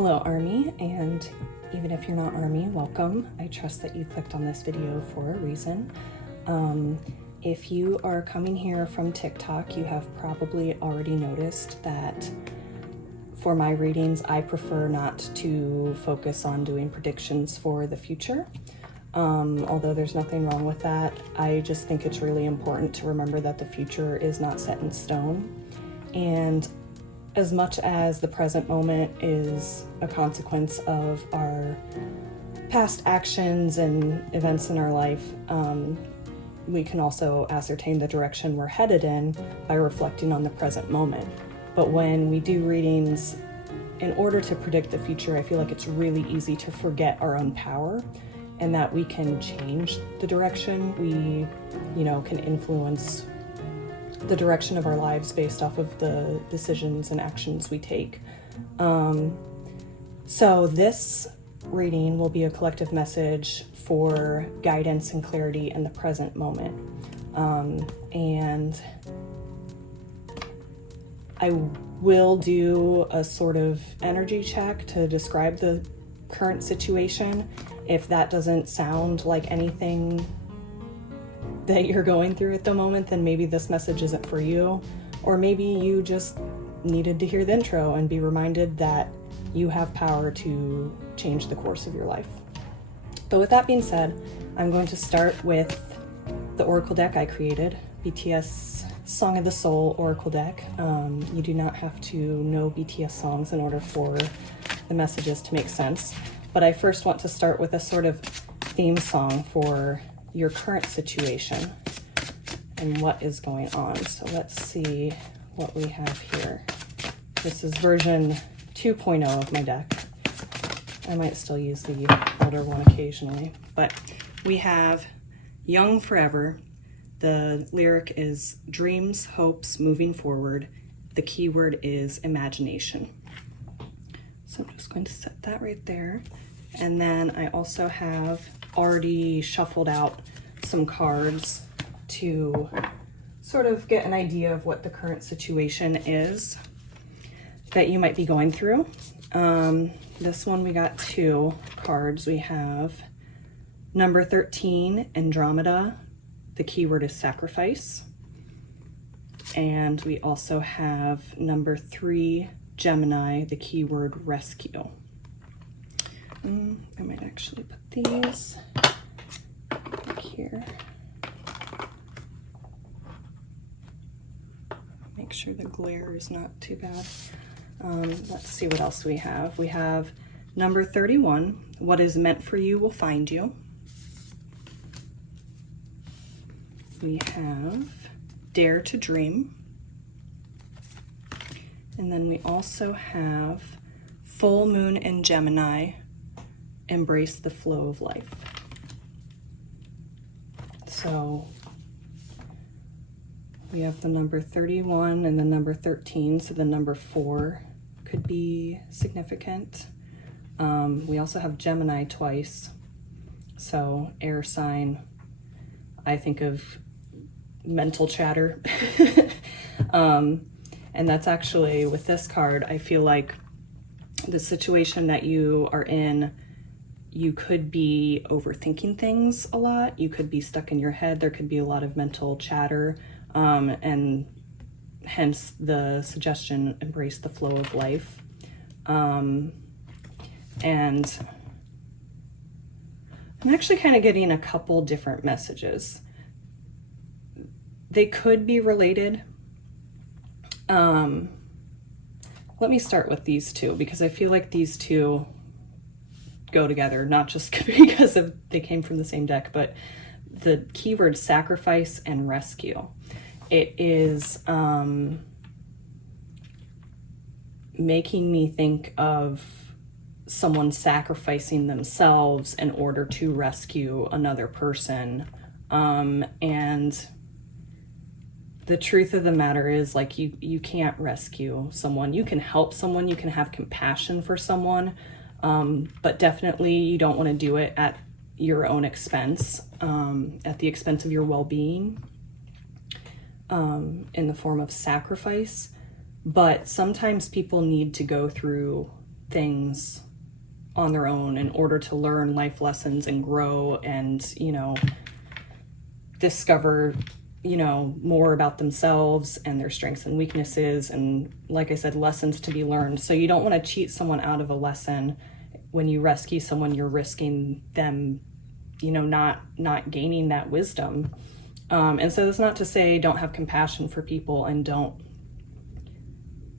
Hello Army, and even if you're not Army, welcome. I trust that you clicked on this video for a reason. If you are coming here from TikTok, you have probably already noticed that for my readings, I prefer not to focus on doing predictions for the future. Although there's nothing wrong with that, I just think it's really important to remember that the future is not set in stone. And as much as the present moment is a consequence of our past actions and events in our life, we can also ascertain the direction we're headed in by reflecting on the present moment. But when we do readings, in order to predict the future, I feel like it's really easy to forget our own power and that we can change the direction. We, can influence the direction of our lives based off of the decisions and actions we take. So this reading will be a collective message for guidance and clarity in the present moment. And I will do a sort of energy check to describe the current situation. If that doesn't sound like anything that you're going through at the moment, then maybe this message isn't for you, or maybe you just needed to hear the intro and be reminded that you have power to change the course of your life. But with that being said, I'm going to start with the Oracle deck I created, BTS Song of the Soul Oracle deck. You do not have to know BTS songs in order for the messages to make sense, but I first want to start with a sort of theme song for your current situation and what is going on. So let's see what we have here. This is version 2.0 of my deck. I might still use the older one occasionally, but we have Young Forever. The lyric is dreams, hopes, moving forward. The keyword is imagination. So I'm just going to set that right there. And then I also have already shuffled out some cards to sort of get an idea of what the current situation is that you might be going through. This one, we got two cards. We have number 13, Andromeda. The keyword is sacrifice. And we also have number 3, Gemini. The keyword rescue. I might actually put these back here. Make sure the glare is not too bad. Let's see what else we have. We have number 31, what is meant for you will find you. We have dare to dream. And then we also have full moon in Gemini, embrace the flow of life. So we have the number 31 and the number 13, so the number 4 could be significant. We also have Gemini twice, so air sign. I think of mental chatter. And that's actually, with this card, I feel like the situation that you are in, you could be overthinking things a lot. You could be stuck in your head. There could be a lot of mental chatter, and hence the suggestion, embrace the flow of life. And I'm actually kind of getting a couple different messages. They could be related. Let me start with these two because I feel like these two go together, not just because they came from the same deck, but the keyword sacrifice and rescue. It is making me think of someone sacrificing themselves in order to rescue another person. And the truth of the matter is, like, you can't rescue someone. You can help someone, you can have compassion for someone, but definitely you don't want to do it at your own expense, at the expense of your well-being, in the form of sacrifice. But sometimes people need to go through things on their own in order to learn life lessons and grow and, you know, discover, you know, more about themselves and their strengths and weaknesses, and like I said, lessons to be learned. So you don't want to cheat someone out of a lesson. When you rescue someone, you're risking them, you know, not gaining that wisdom. And so that's not to say don't have compassion for people and don't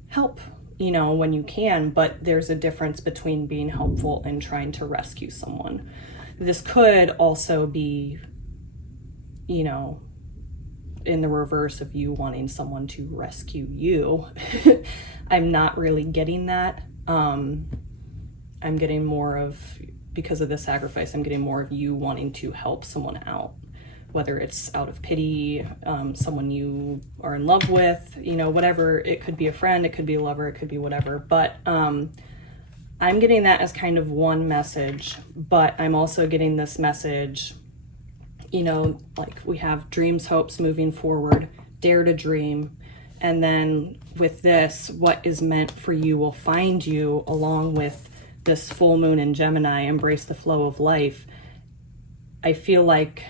help, you know, when you can, but there's a difference between being helpful and trying to rescue someone. This could also be, you know, in the reverse of you wanting someone to rescue you. I'm not really getting that. I'm getting more of, because of the sacrifice, I'm getting more of you wanting to help someone out, whether it's out of pity, someone you are in love with, you know, whatever. It could be a friend, it could be a lover, it could be whatever. But I'm getting that as kind of one message, but I'm also getting this message, you know, like we have dreams, hopes, moving forward, dare to dream. And then with this, what is meant for you will find you, along with this full moon in Gemini, embrace the flow of life. I feel like,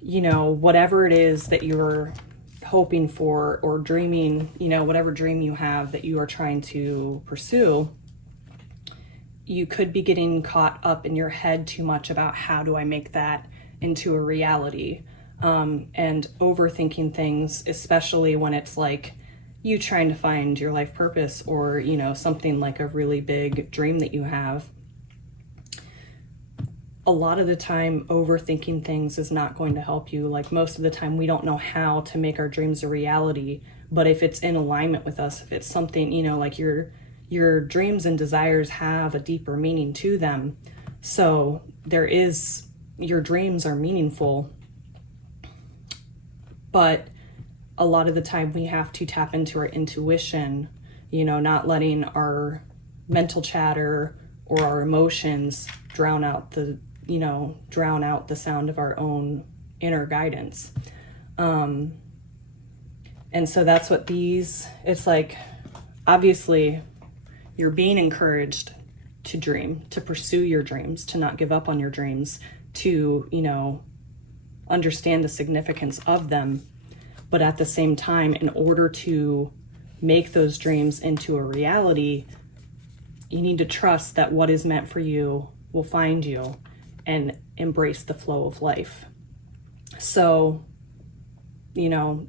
you know, whatever it is that you're hoping for or dreaming, you know, whatever dream you have that you are trying to pursue, you could be getting caught up in your head too much about how do I make that into a reality, and overthinking things, especially when it's like you trying to find your life purpose, or, you know, something like a really big dream that you have. A lot of the time, overthinking things is not going to help you. Like, most of the time, we don't know how to make our dreams a reality, but if it's in alignment with us, if it's something, you know, like your dreams and desires have a deeper meaning to them. So your dreams are meaningful, but a lot of the time we have to tap into our intuition, you know, not letting our mental chatter or our emotions drown out the sound of our own inner guidance. And so that's what it's like, obviously, you're being encouraged to dream, to pursue your dreams, to not give up on your dreams, to, you know, understand the significance of them. But at the same time, in order to make those dreams into a reality, you need to trust that what is meant for you will find you, and embrace the flow of life. So, you know,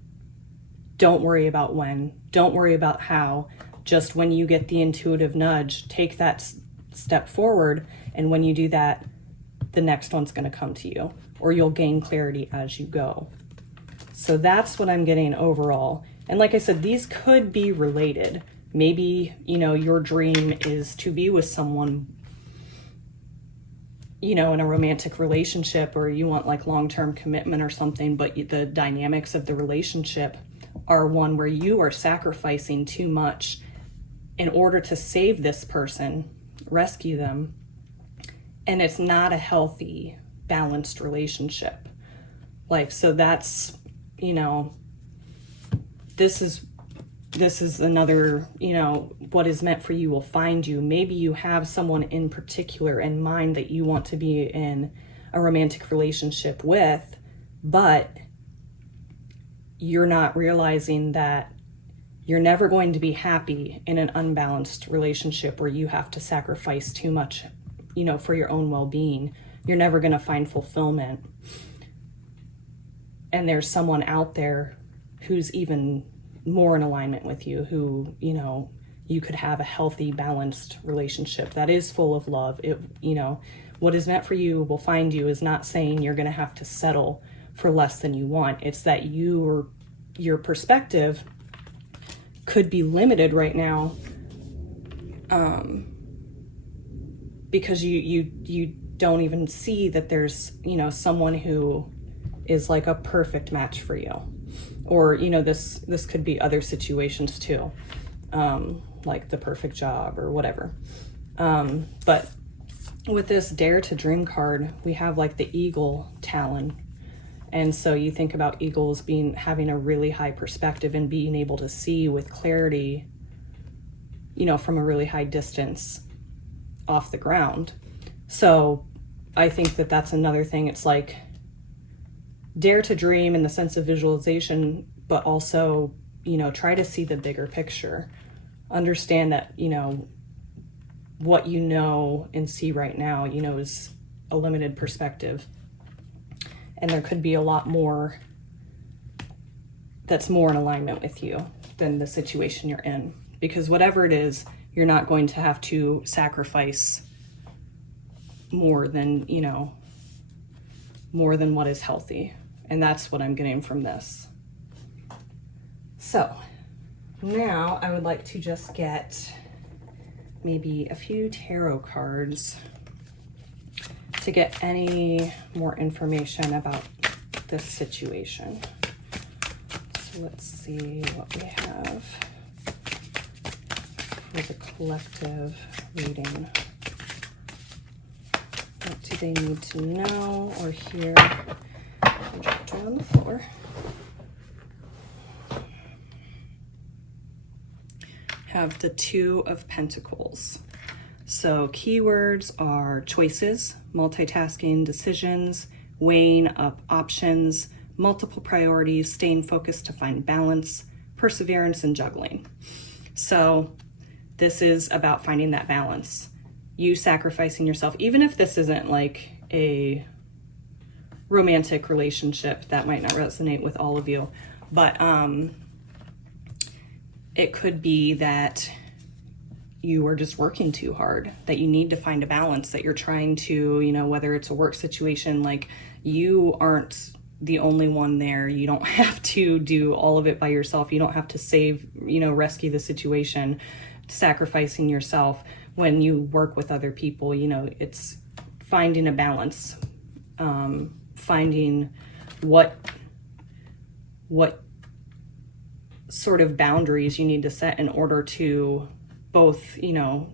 don't worry about when, don't worry about how. Just when you get the intuitive nudge, take that step forward. And when you do that, the next one's going to come to you, or you'll gain clarity as you go. So that's what I'm getting overall. And like I said, these could be related. Maybe, you know, your dream is to be with someone, you know, in a romantic relationship, or you want like long-term commitment or something, but the dynamics of the relationship are one where you are sacrificing too much in order to save this person, rescue them. And it's not a healthy, balanced relationship. Like, so that's, you know, this is another, you know, what is meant for you will find you. Maybe you have someone in particular in mind that you want to be in a romantic relationship with, but you're not realizing that you're never going to be happy in an unbalanced relationship where you have to sacrifice too much, you know, for your own well-being. You're never going to find fulfillment. And there's someone out there who's even more in alignment with you, who, you know, you could have a healthy, balanced relationship that is full of love. It, you know, what is meant for you will find you is not saying you're going to have to settle for less than you want. It's that your perspective could be limited right now, because you don't even see that there's, you know, someone who is like a perfect match for you. Or, you know, this could be other situations too, like the perfect job or whatever. But with this Dare to Dream card, we have like the eagle talon. And so you think about eagles having a really high perspective and being able to see with clarity from a really high distance off the ground. So I think that that's another thing. It's like, dare to dream in the sense of visualization, but also, try to see the bigger picture. Understand that, what you know and see right now, is a limited perspective. And there could be a lot more that's more in alignment with you than the situation you're in. Because whatever it is, you're not going to have to sacrifice more than what is healthy. And that's what I'm getting from this. So now I would like to just get maybe a few tarot cards to get any more information about this situation. So let's see what we have for the collective reading. What do they need to know or hear? I dropped one on the floor. Have the Two of Pentacles. So keywords are choices, multitasking, decisions, weighing up options, multiple priorities, staying focused to find balance, perseverance, and juggling. So this is about finding that balance. You sacrificing yourself, even if this isn't like a romantic relationship, that might not resonate with all of you, but it could be that you are just working too hard, that you need to find a balance, that you're trying to, whether it's a work situation, like you aren't the only one there. You don't have to do all of it by yourself. You don't have to save, rescue the situation, sacrificing yourself. When you work with other people, it's finding a balance, finding what sort of boundaries you need to set in order to both,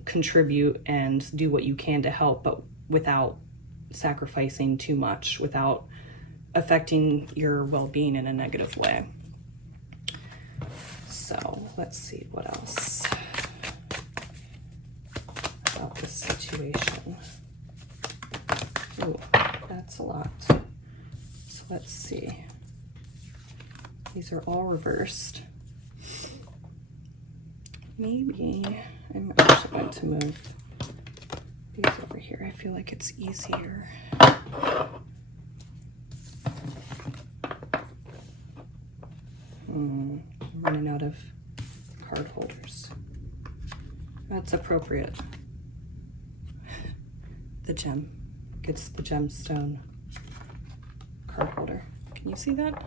contribute and do what you can to help, but without sacrificing too much, without affecting your well-being in a negative way. So let's see what else about this situation. Ooh, that's a lot. So let's see. These are all reversed. Maybe I'm actually going to move these over here. I feel like it's easier. I'm running out of card holders. That's appropriate. The gem gets the gemstone card holder. Can you see that?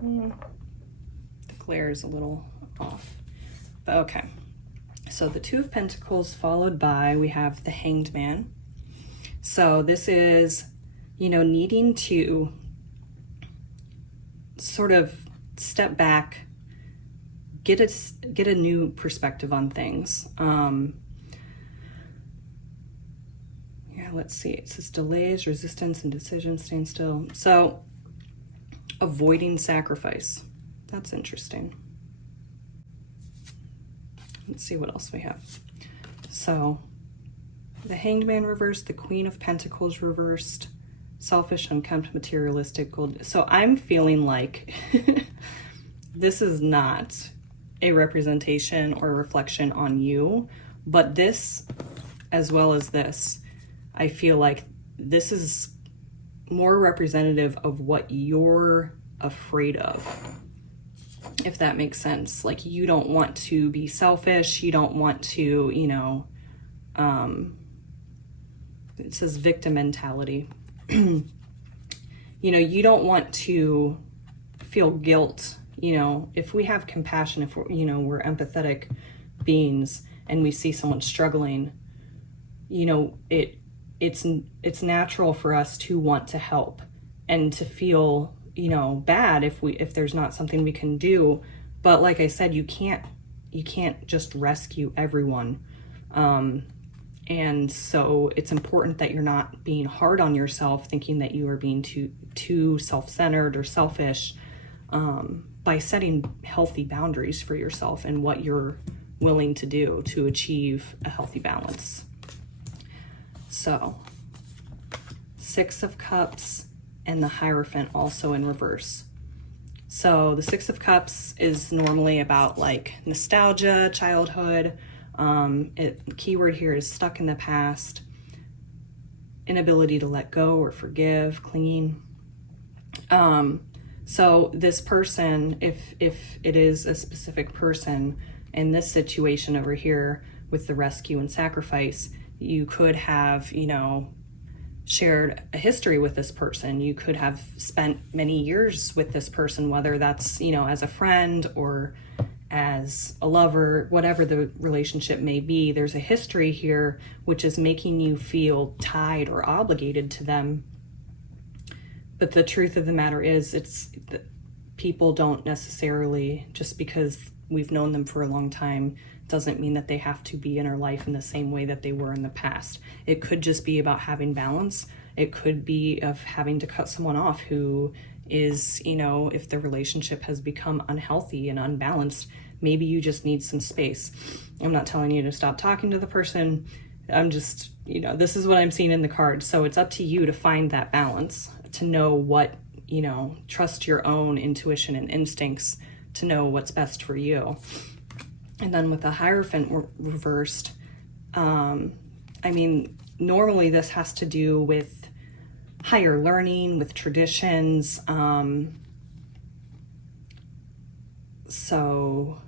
The glare is a little off, but okay. So the Two of Pentacles followed by, we have the Hanged Man. So this is, needing to sort of step back, get a new perspective on things. Let's see. It says delays, resistance, and decision, staying still. So avoiding sacrifice. That's interesting. Let's see what else we have. So the Hanged Man reversed, the Queen of Pentacles reversed, selfish, unkempt, materialistic, gold. So I'm feeling like this is not a representation or a reflection on you, but this, as well as this, I feel like this is more representative of what you're afraid of, if that makes sense. Like, you don't want to be selfish. You don't want to, it says victim mentality. You don't want to feel guilt. If we have compassion, if we're, we're empathetic beings and we see someone struggling, it's natural for us to want to help and to feel, bad if there's not something we can do. But like I said, you can't just rescue everyone. And so it's important that you're not being hard on yourself, thinking that you are being too self-centered or selfish, by setting healthy boundaries for yourself and what you're willing to do to achieve a healthy balance. So, Six of Cups and the Hierophant also in reverse. So the Six of Cups is normally about like nostalgia, childhood. The keyword here is stuck in the past, inability to let go or forgive, clinging. So this person, if it is a specific person in this situation over here with the rescue and sacrifice, you could have, you know, shared a history with this person. You could have spent many years with this person, whether that's, you know, as a friend or as a lover, whatever the relationship may be. There's a history here which is making you feel tied or obligated to them. But the truth of the matter is, people don't necessarily, just because we've known them for a long time, doesn't mean that they have to be in our life in the same way that they were in the past. It could just be about having balance. It could be of having to cut someone off who is, you know, if the relationship has become unhealthy and unbalanced, maybe you just need some space. I'm not telling you to stop talking to the person. I'm just, you know, this is what I'm seeing in the cards. So it's up to you to find that balance, to know what, you know, trust your own intuition and instincts to know what's best for you. And then with the Hierophant reversed, I mean, normally this has to do with higher learning, with traditions. So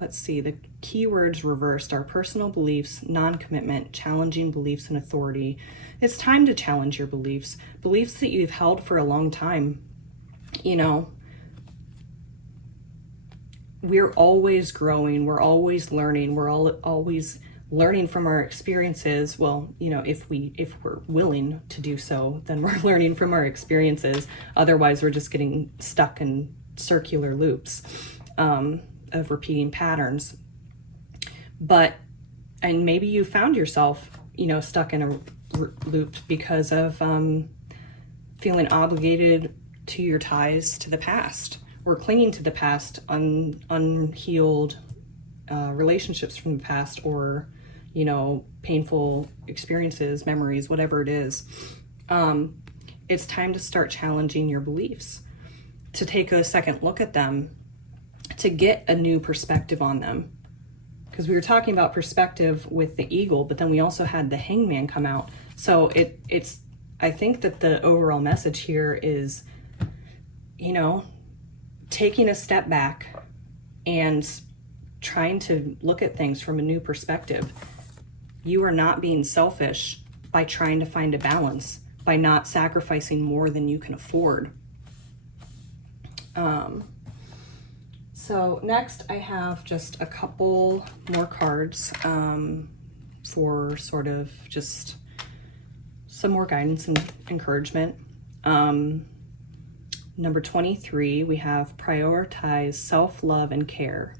let's see, the keywords reversed are personal beliefs, non-commitment, challenging beliefs and authority. It's time to challenge your beliefs that you've held for a long time. You know, we're always growing, we're always learning, we're always learning from our experiences. Well, you know, if we're willing to do so, then we're learning from our experiences. Otherwise, we're just getting stuck in circular loops of repeating patterns. And maybe you found yourself, you know, stuck in a loop because of feeling obligated to your ties to the past, or clinging to the past, unhealed relationships from the past, or, you know, painful experiences, memories, whatever it is. It's time to start challenging your beliefs, to take a second look at them, to get a new perspective on them. Because we were talking about perspective with the eagle, but then we also had the hangman come out. So it's, I think that the overall message here is, you know, taking a step back and trying to look at things from a new perspective. You are not being selfish by trying to find a balance, by not sacrificing more than you can afford. So next I have just a couple more cards for sort of just some more guidance and encouragement. Number 23, we have prioritize self-love and care.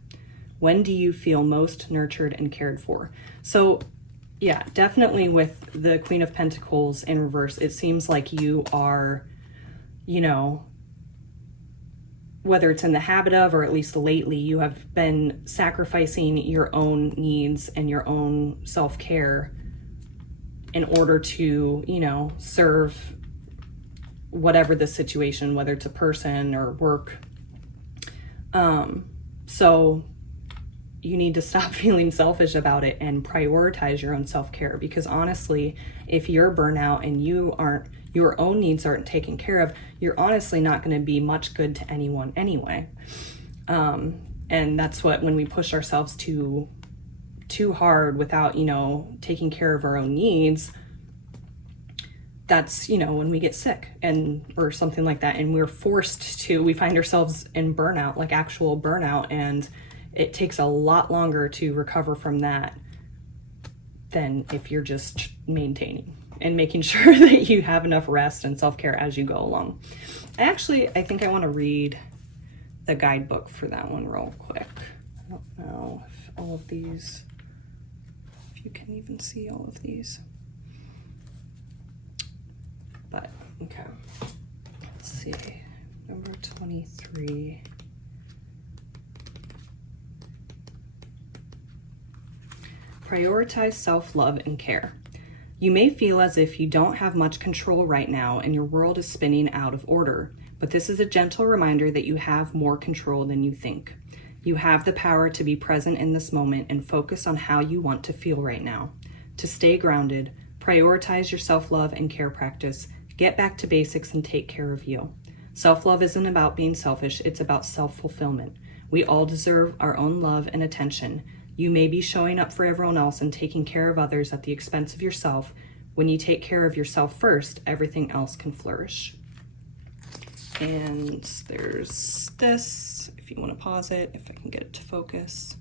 When do you feel most nurtured and cared for? So yeah, definitely with the Queen of Pentacles in reverse, it seems like you are, you know, whether it's in the habit of, or at least lately, you have been sacrificing your own needs and your own self-care in order to, you know, serve whatever the situation, whether it's a person or work. So you need to stop feeling selfish about it and prioritize your own self-care, because honestly, if you're burnout and your own needs aren't taken care of, you're honestly not going to be much good to anyone anyway. And that's what, when we push ourselves too hard without, you know, taking care of our own needs, that's, you know, when we get sick or something like that, and we find ourselves in burnout, like actual burnout, and it takes a lot longer to recover from that than if you're just maintaining and making sure that you have enough rest and self-care as you go along. I think I want to read the guidebook for that one real quick. I don't know if you can even see all of these. But, okay. Let's see. Number 23. Prioritize self-love and care. You may feel as if you don't have much control right now and your world is spinning out of order, but this is a gentle reminder that you have more control than you think. You have the power to be present in this moment and focus on how you want to feel right now. To stay grounded, prioritize your self-love and care practice. Get back to basics and take care of you. Self-love isn't about being selfish, it's about self-fulfillment. We all deserve our own love and attention. You may be showing up for everyone else and taking care of others at the expense of yourself. When you take care of yourself first, everything else can flourish. And there's this, if you want to pause it, if I can get it to focus.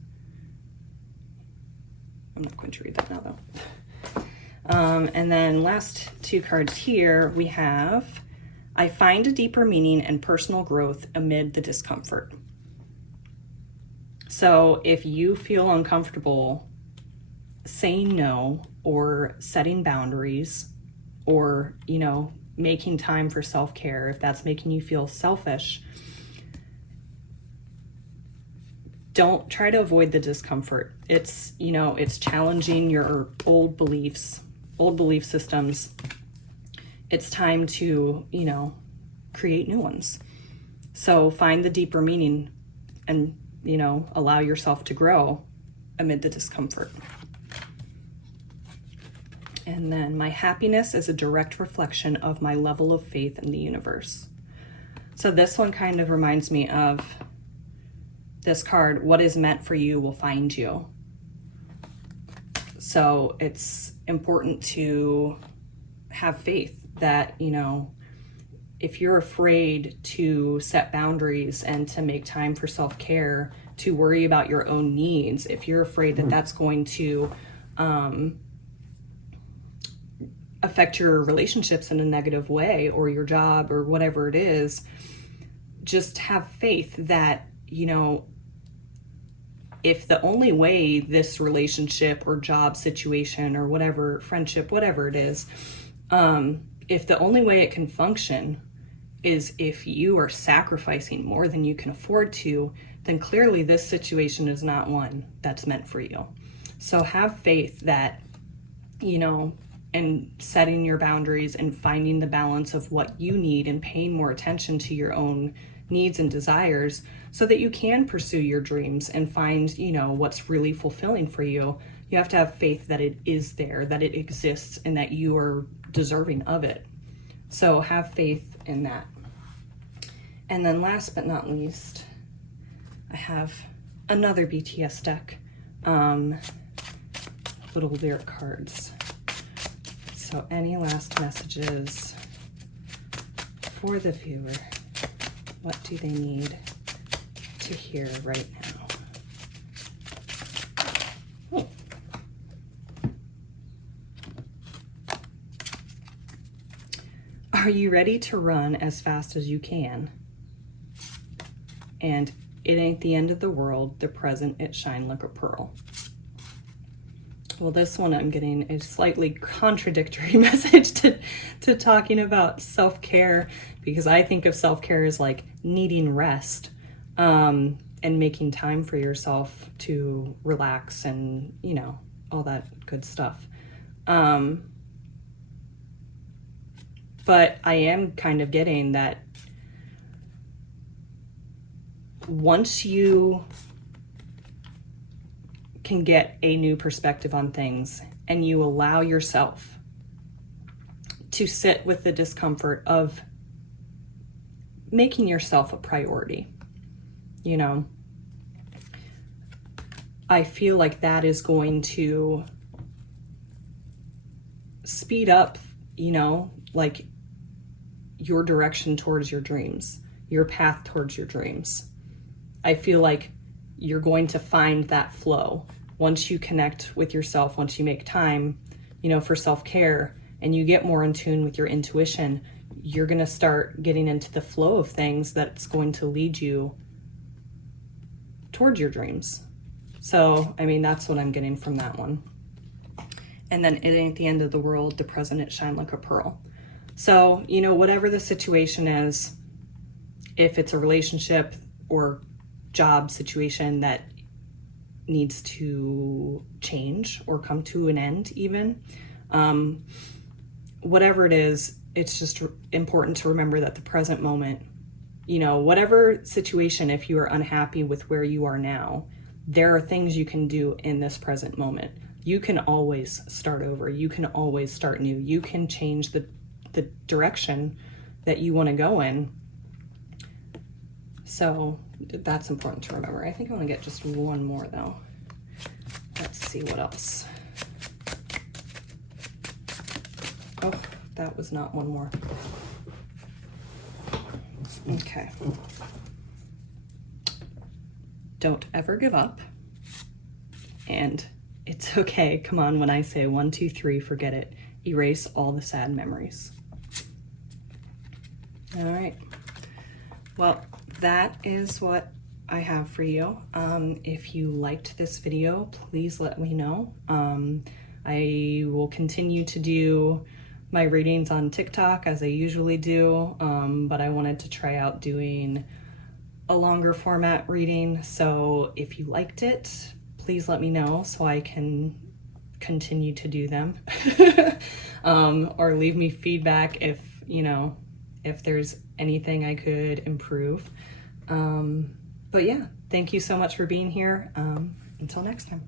I'm not going to read that now though. And then last two cards here, we have, I find a deeper meaning and personal growth amid the discomfort. So if you feel uncomfortable saying no or setting boundaries or, making time for self-care, if that's making you feel selfish, don't try to avoid the discomfort. It's challenging your old beliefs, old belief systems. It's time to, create new ones. So find the deeper meaning and, allow yourself to grow amid the discomfort. And then my happiness is a direct reflection of my level of faith in the universe. So this one kind of reminds me of this card, what is meant for you will find you. So it's important to have faith that, if you're afraid to set boundaries and to make time for self-care, to worry about your own needs, if you're afraid that that's going to affect your relationships in a negative way or your job or whatever it is, just have faith that, if the only way this relationship or job situation or whatever, friendship, whatever it is, if the only way it can function is if you are sacrificing more than you can afford to, then clearly this situation is not one that's meant for you. So have faith that, and setting your boundaries and finding the balance of what you need and paying more attention to your own needs and desires so that you can pursue your dreams and find, what's really fulfilling for you. You have to have faith that it is there, that it exists, and that you are deserving of it. So have faith in that. And then last but not least, I have another BTS deck, little lyric cards. So any last messages for the viewer? What do they need to hear right now? Oh. Are you ready to run as fast as you can? And it ain't the end of the world, the present it shine like a pearl. Well, this one I'm getting a slightly contradictory message to talking about self-care, because I think of self-care as like needing rest and making time for yourself to relax and, all that good stuff. But I am kind of getting that once you can get a new perspective on things and you allow yourself to sit with the discomfort of making yourself a priority, I feel like that is going to speed up, like your direction towards your dreams, your path towards your dreams. I feel like you're going to find that flow once you connect with yourself, once you make time, for self-care, and you get more in tune with your intuition. You're going to start getting into the flow of things that's going to lead you towards your dreams. So, that's what I'm getting from that one. And then it ain't the end of the world, the present it shine like a pearl. So, whatever the situation is, if it's a relationship or job situation that needs to change or come to an end even. Whatever it is, it's just important to remember that the present moment, you know, whatever situation, if you are unhappy with where you are now, there are things you can do in this present moment. You can always start over. You can always start new. You can change the direction that you want to go in. So that's important to remember. I think I want to get just one more though. Let's see what else. Oh, that was not one more. Okay. Don't ever give up. And it's okay. Come on, when I say 1, 2, 3, forget it. Erase all the sad memories. All right. Well, that is what I have for you. If you liked this video, please let me know. I will continue to do my readings on TikTok as I usually do, but I wanted to try out doing a longer format reading. So if you liked it, please let me know so I can continue to do them. Or leave me feedback if, you know, if there's anything I could improve. But yeah, thank you so much for being here. Until next time.